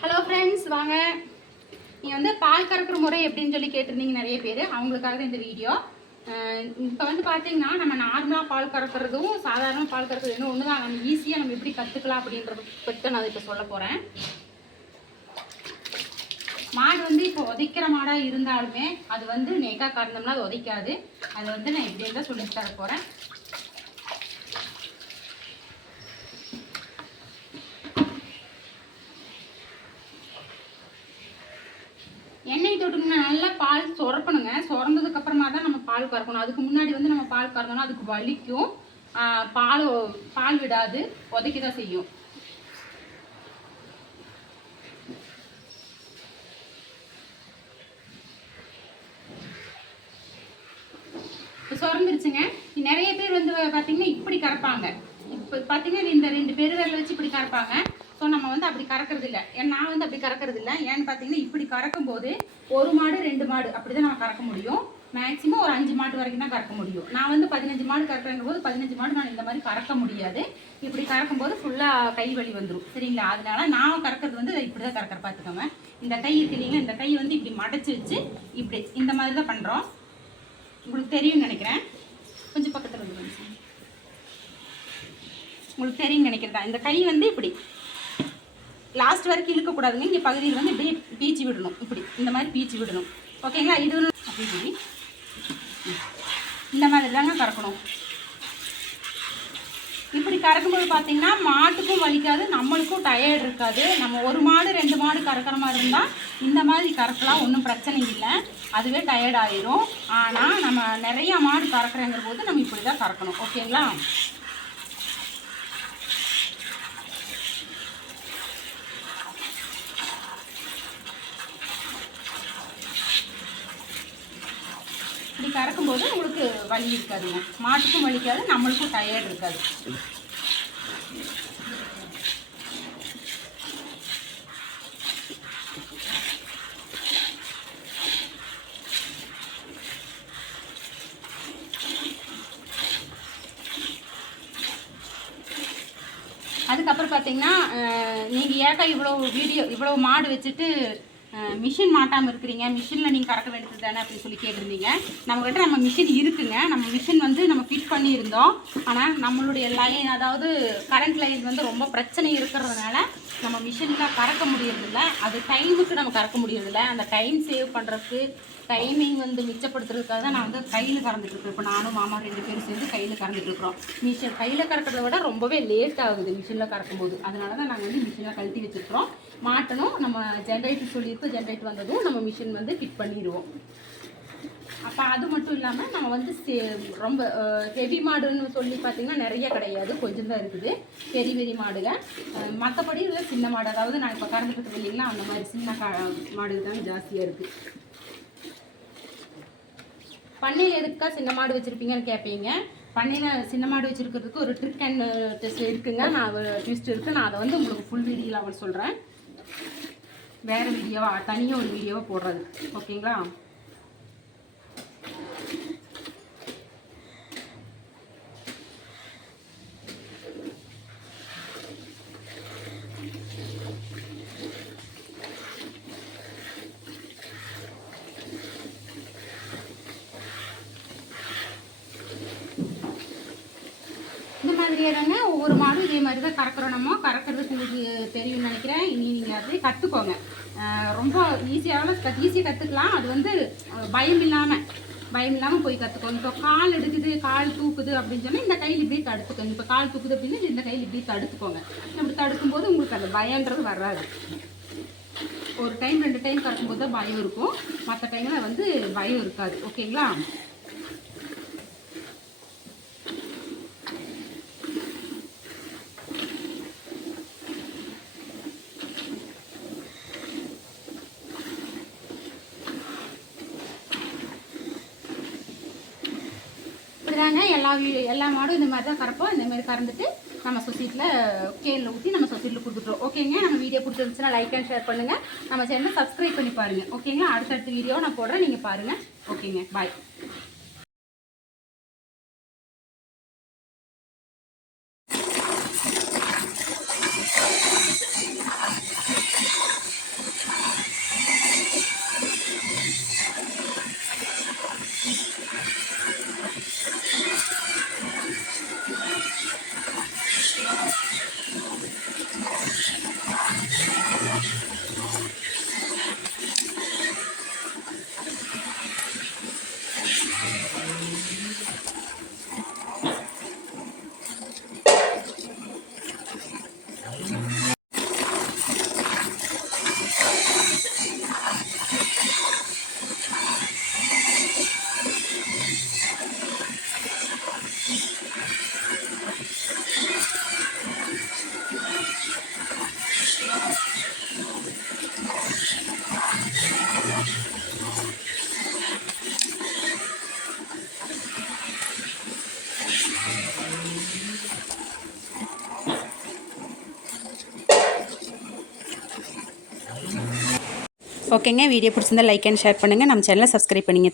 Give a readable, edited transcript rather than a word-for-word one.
Hello friends, வாங்க. நீங்கள் வந்து பால் கறக்கிற முறை எப்படின்னு சொல்லி கேட்டிருந்தீங்க நிறைய பேர். அவங்களுக்காக தான் இந்த வீடியோ. இப்போ வந்து பார்த்தீங்கன்னா, நம்ம நார்மலாக பால் கறக்கிறதும் சாதாரண பால் கறக்கிறது ஒன்று தான். நம்ம ஈஸியாக நம்ம எப்படி கற்றுக்கலாம் அப்படின்றத பற்றி நான் இப்போ சொல்ல போகிறேன். மாடு வந்து இப்போ உதைக்கிற மாடாக இருந்தாலுமே அது வந்து நெக்கா கறந்தோம்னா அது உதைக்காது. அது வந்து நான் எப்படி இருந்தால் சொல்லி தர போகிறேன். எண்ணெய் தொட்டுங்கன்னா நல்லா பால் சுரப்பணுங்க. சுரந்ததுக்கு அப்புறமா தான் நம்ம பால் கறக்கணும். அதுக்கு முன்னாடி வந்து நம்ம பால் கறந்தோம்னா அதுக்கு வலிக்கும், பால் விடாது, உதைக்க தான் செய்யும். சுரந்துருச்சுங்க. நிறைய பேர் வந்து பார்த்தீங்கன்னா இப்படி கறப்பாங்க. இப்போ பார்த்தீங்கன்னா இந்த 2 பெருவிரலை வச்சு இப்படி கறப்பாங்க. ஸோ நம்ம வந்து அப்படி கறக்கிறது இல்லை. நான் வந்து அப்படி கறக்கிறது இல்லை. ஏன்னு பார்த்தீங்கன்னா இப்படி கறக்கும் போது 1 மாடு 2 மாடு அப்படி தான் நம்ம கறக்க முடியும். மேக்ஸிமம் ஒரு 5 மாடு வரைக்கும் தான் கறக்க முடியும். நான் வந்து 15 மாடு கறக்குறங்க போது 15 மாடு நான் இந்த மாதிரி கறக்க முடியாது. இப்படி கறக்கும் போது ஃபுல்லாக கை வலி வந்துடும். சரிங்களா? அதனால நான் கறக்கிறது வந்து இப்படி தான் கறக்கிற பார்த்துக்கோங்க. இந்த கை இருக்கு இல்லைங்களா, இந்த கை வந்து இப்படி மடச்சி வச்சு இப்படி இந்த மாதிரி தான் பண்ணுறோம். உங்களுக்கு தெரியும்னு நினைக்கிறேன். கொஞ்சம் பக்கத்தில் வந்து உங்களுக்கு தெரியும்னு நினைக்கிறதா. இந்த கை வந்து இப்படி லாஸ்ட் வரைக்கும் இழுக்கக்கூடாதுங்க. இங்கே பகுதியில் வந்து இப்படி பீச்சு விடணும். இப்படி இந்த மாதிரி பீச்சு விடணும். ஓகேங்களா? இது அப்படி இந்த மாதிரி தாங்க கறக்கணும். இப்படி கறக்கும்போது பார்த்தீங்கன்னா மாட்டுக்கும் வலிக்காது, நம்மளுக்கும் டயர்ட் இருக்காது. நம்ம 1 மாடு 2 மாடு கறக்கிற மாதிரி இருந்தால் இந்த மாதிரி கறக்கலாம், ஒன்றும் பிரச்சனை இல்லை. அதுவே டயர்ட் ஆயிரும். ஆனால் நம்ம நிறையா மாடு கறக்குறங்கிற போது நம்ம இப்படி தான் கறக்கணும். ஓகேங்களா? இப்படி கறக்கும்போது உங்களுக்கு வலி இருக்காதுங்க. மாட்டுக்கும் வலிக்காது, நம்மளுக்கும் டயர்ட் இருக்காது. அதுக்கப்புறம் பார்த்தீங்கன்னா, நீங்கள் ஏக்கா இவ்வளோ மாடு வச்சுட்டு மிஷின் மாட்டாமல் இருக்கிறீங்க, மிஷினில் நீங்கள் கறக்க வேண்டியது தானே அப்படின்னு சொல்லி கேட்டிருந்தீங்க. நம்மக்கிட்ட நம்ம மிஷின் இருக்குங்க. நம்ம மிஷின் வந்து நம்ம ஃபிட் பண்ணியிருந்தோம். ஆனால் நம்மளுடைய லைன், அதாவது கரண்ட் லைன் வந்து ரொம்ப பிரச்சனை இருக்கிறதுனால நம்ம மிஷினில் கறக்க முடியறதில்ல. அது டைமுக்கு நம்ம கறக்க முடியறதில்ல. அந்த டைம் சேவ் பண்ணுறதுக்கு, டைமிங் வந்து மிச்சப்படுத்துறதுக்காக தான் நான் வந்து கையில் கறந்துட்டுருக்கேன். இப்போ நானும் மாமா 2 பேரும் சேர்ந்து கையில் கறந்துட்டுருக்குறோம். மிஷின் கையில் கறக்கிறத விட ரொம்பவே லேட் ஆகுது மிஷினில் கறக்கும்போது. அதனால தான் நாங்கள் வந்து மிஷினில் கழட்டி வச்சுருக்குறோம். மாட்டணும். நம்ம ஜென்ரேட்டர் சொல்லியிருக்கோம். ஜென்ரேட்டர் வந்ததும் நம்ம மிஷின் வந்து ஃபிட் பண்ணிடுவோம். அப்போ அது மட்டும் இல்லாமல் நம்ம வந்து ரொம்ப ஹெவி மாடுன்னு சொல்லி பார்த்திங்கன்னா நிறைய கிடையாது, கொஞ்சம் தான் இருக்குது பெரிய மாடுங்க. மற்றபடி இதில் சின்ன மாடு, அதாவது நான் இப்போ கறந்துட்டு இல்லைங்களா, அந்த மாதிரி சின்ன மாடு தான் ஜாஸ்தியாக இருக்குது. பண்ணையில் எதுக்கா சின்ன மாடு வச்சுருப்பீங்கன்னு கேட்பீங்க. பண்ணையில் சின்ன மாடு வச்சுருக்கிறதுக்கு ஒரு ட்ரிக் அண்ட் டெஸ்ட் இருக்குங்க. நான் ஒரு ட்விஸ்ட் இருக்குது. நான் அதை வந்து உங்களுக்கு ஃபுல் வீடியோவில் அவள் சொல்கிறேன். வேறு வீடியோவாக தனியாக ஒரு வீடியோவாக போடுறது. ஓகேங்களா? இந்த மாதிரியே தாங்க ஒவ்வொரு மாடும் இதே மாதிரி தான் கறக்குறோம். நம்ம கறக்கிறதுக்கு உங்களுக்கு தெரியும்னு நினைக்கிறேன். இனி நீங்கள் அப்படியே கற்றுக்கோங்க. ரொம்ப ஈஸியாக கற்றுக்கலாம். அது வந்து பயம் இல்லாமல் போய் கற்றுக்கோங்க. இப்போ கால் எடுக்குது, கால் தூக்குது அப்படின்னு சொன்னால் இந்த கையில் இப்படி தடுத்துக்கோங்க. இப்போ கால் தூக்குது அப்படின்னா இந்த கையில் இப்படி தடுத்துக்கோங்க. அப்படி தடுக்கும்போது உங்களுக்கு அந்த பயன்றது வராது. ஒரு டைம் 2 டைம் கறக்கும்போது தான் பயம் இருக்கும். மற்ற டைமில் வந்து பயம் இருக்காது. ஓகேங்களா? இப்படிதாங்க எல்லா மாடும் இந்த மாதிரி தான் கறப்போம். இந்த மாதிரி கறந்துட்டு நம்ம சொசைட்டியில் கேனில் ஊற்றி நம்ம சொசைட்டியில் கொடுத்துட்றோம். ஓகேங்க? நம்ம வீடியோ பிடிச்சிருந்துச்சுன்னா லைக் அண்ட் ஷேர் பண்ணுங்கள். நம்ம சேனலை சப்ஸ்கிரைப் பண்ணி பாருங்கள். ஓகேங்களா? அடுத்தடுத்த வீடியோ நான் போடுறேன், நீங்கள் பாருங்கள். ஓகேங்க, பாய். ஓகேங்க, வீடியோ பிடிச்சிருந்தா லைக் அண்ட் ஷேர் பண்ணுங்கள், நம்ம சேனலை சப்ஸ்கிரைப் பண்ணிங்க.